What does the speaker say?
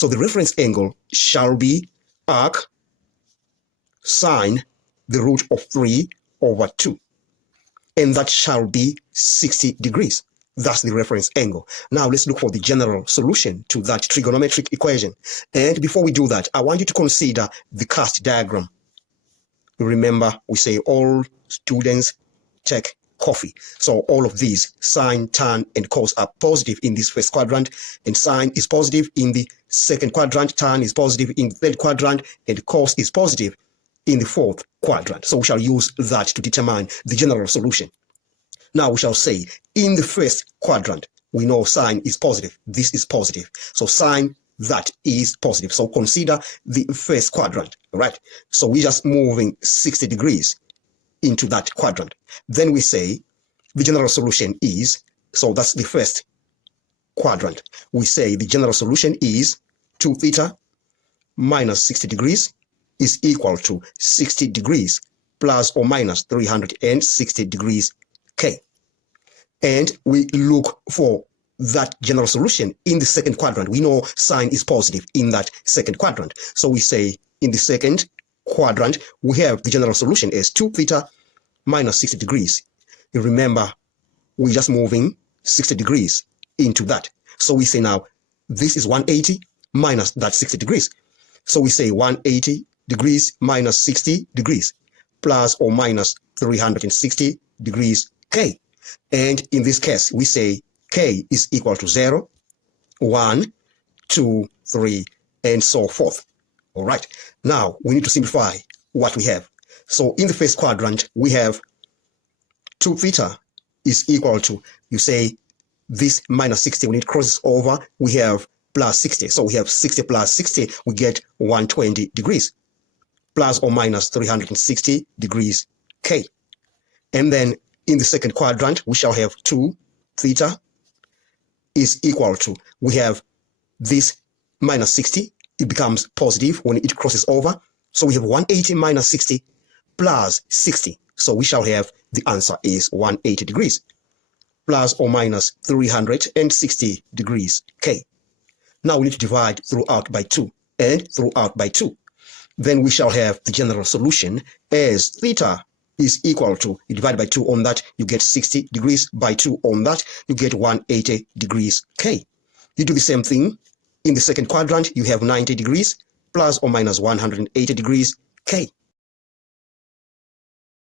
So the reference angle shall be arc sine the root of 3 over 2. And that shall be 60 degrees. That's the reference angle. Now let's look for the general solution to that trigonometric equation. And before we do that, I want you to consider the cast diagram. Remember, we say all students take coffee. So all of these, sine, tan, and cos are positive in this first quadrant, and sine is positive in the second quadrant, tan is positive in the third quadrant, and cos is positive in the fourth quadrant. So we shall use that to determine the general solution. Now we shall say in the first quadrant, we know sine is positive. This is positive. So sine, that is positive. So consider the first quadrant, right? So we're just moving 60 degrees into that quadrant. Then we say the general solution is, so that's the first quadrant. We say the general solution is 2 theta minus 60 degrees is equal to 60 degrees plus or minus 360 degrees K. And we look for that general solution in the second quadrant. We know sine is positive in that second quadrant. So we say in the second quadrant, we have the general solution as 2 theta minus 60 degrees. You remember, we're just moving 60 degrees into that. So we say now, this is 180 minus that 60 degrees. So we say 180 degrees minus 60 degrees plus or minus 360 degrees K. And in this case, we say K is equal to 0, 1, 2, 3, and so forth. All right. Now, we need to simplify what we have. So in the first quadrant, we have 2 theta is equal to, you say, this minus 60. When it crosses over, we have plus 60. So we have 60 plus 60, we get 120 degrees, plus or minus 360 degrees K. And then in the second quadrant, we shall have 2 theta is equal to, we have this minus 60, it becomes positive when it crosses over. So we have 180 minus 60 plus 60. So we shall have, the answer is 180 degrees, plus or minus 360 degrees K. Now we need to divide throughout by 2 and throughout by 2. Then we shall have the general solution as theta is equal to, you divide by 2 on that, you get 60 degrees, by 2 on that, you get 180 degrees K. You do the same thing in the second quadrant, you have 90 degrees plus or minus 180 degrees K.